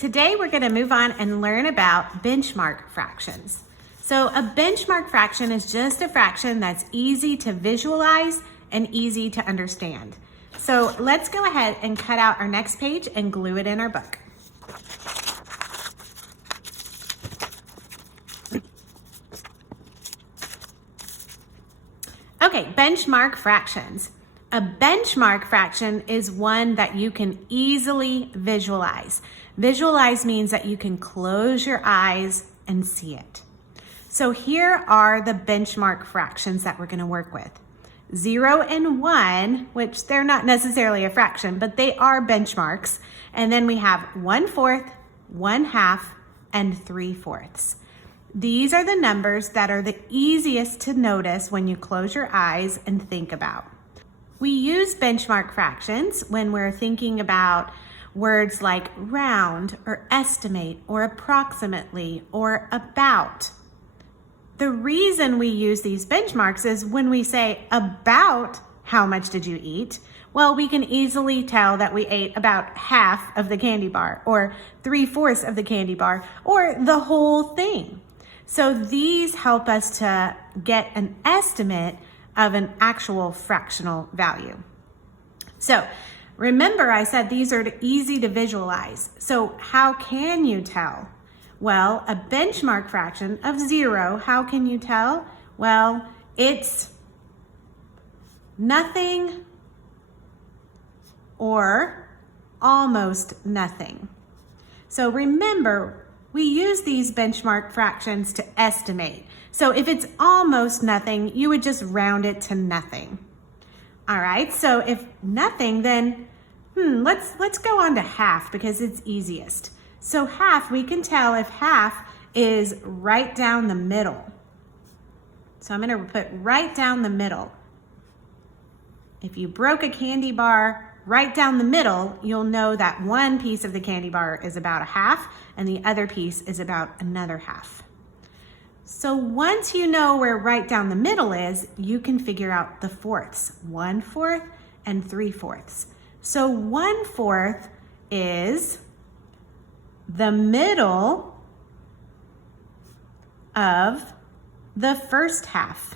Today we're going to move on and learn about benchmark fractions. So a benchmark fraction is just a fraction that's easy to visualize and easy to understand. So let's go ahead and cut out our next page and glue it in our book. Okay, benchmark fractions. A benchmark fraction is one that you can easily visualize. Visualize means that you can close your eyes and see it. So here are the benchmark fractions that we're going to work with. 0 and 1, which they're not necessarily a fraction, but they are benchmarks. And then we have 1/4, 1/2, and 3/4. These are the numbers that are the easiest to notice when you close your eyes and think about. We use benchmark fractions when we're thinking about words like round or estimate or approximately or about. The reason we use these benchmarks is when we say about how much did you eat, well, we can easily tell that we ate about half of the candy bar or 3/4 of the candy bar or the whole thing. So these help us to get an estimate of an actual fractional value. So remember I said these are easy to visualize. So how can you tell? Well, a benchmark fraction of 0, how can you tell? Well, it's nothing or almost nothing. So remember, we use these benchmark fractions to estimate. So if it's almost nothing, you would just round it to nothing. All right, so if nothing, then let's go on to half because it's easiest. So half, we can tell if half is right down the middle. So I'm gonna put right down the middle. If you broke a candy bar right down the middle, you'll know that one piece of the candy bar is about a half and the other piece is about another half. So once you know where right down the middle is, you can figure out the fourths, 1/4 and 3/4. So 1/4 is the middle of the first half.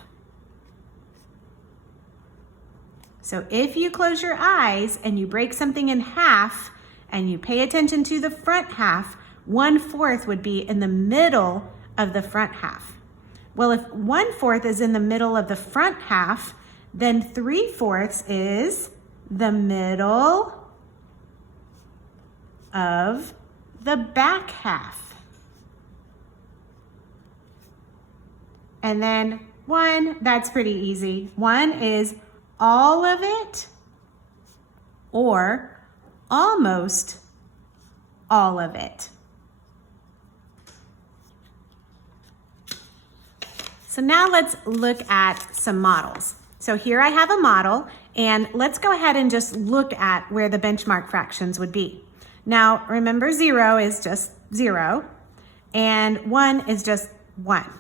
So if you close your eyes and you break something in half and you pay attention to the front half, 1/4 would be in the middle of the front half. Well, if 1/4 is in the middle of the front half, then 3/4 is the middle of the back half. And then 1, that's pretty easy. 1 is all of it or almost all of it. So now let's look at some models. So here I have a model and let's go ahead and just look at where the benchmark fractions would be. Now remember 0 is just 0 and 1 is just 1.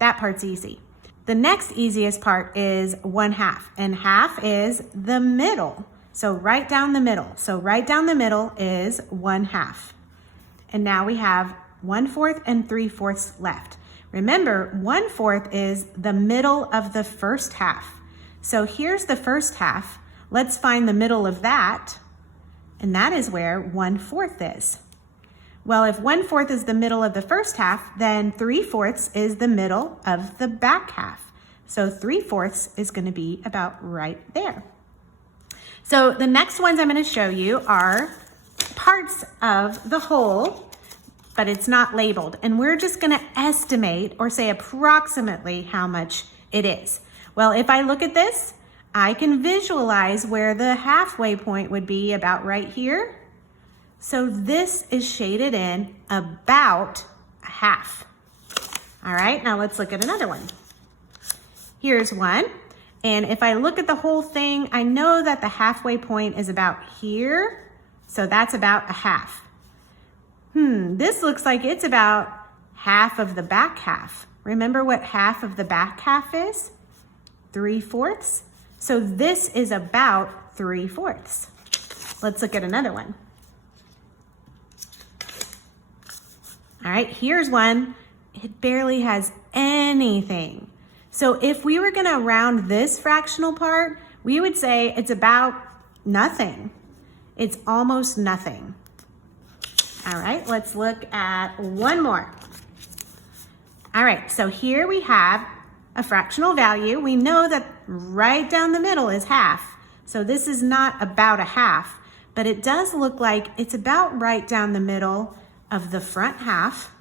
That part's easy. The next easiest part is 1/2 and half is the middle. So right down the middle. So right down the middle is 1/2. And now we have 1/4 and 3/4 left. Remember, 1/4 is the middle of the first half. So here's the first half. Let's find the middle of that. And that is where 1/4 is. Well, if 1/4 is the middle of the first half, then 3/4 is the middle of the back half. So 3/4 is going to be about right there. So the next ones I'm going to show you are parts of the whole, but it's not labeled. And we're just gonna estimate or say approximately how much it is. Well, if I look at this, I can visualize where the halfway point would be about right here. So this is shaded in about a half. All right, now let's look at another one. Here's one. And if I look at the whole thing, I know that the halfway point is about here. So that's about a half. This looks like it's about half of the back half. Remember what half of the back half is? 3/4. So this is about 3/4. Let's look at another one. All right, here's one. It barely has anything. So if we were gonna round this fractional part, we would say it's about nothing. It's almost nothing. All right, let's look at one more. All right, so here we have a fractional value. We know that right down the middle is half. So this is not about a half, but it does look like it's about right down the middle of the front half.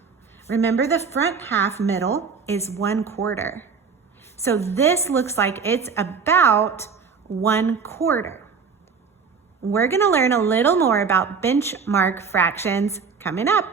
Remember, the front half middle is 1/4. So this looks like it's about 1/4. We're gonna learn a little more about benchmark fractions coming up.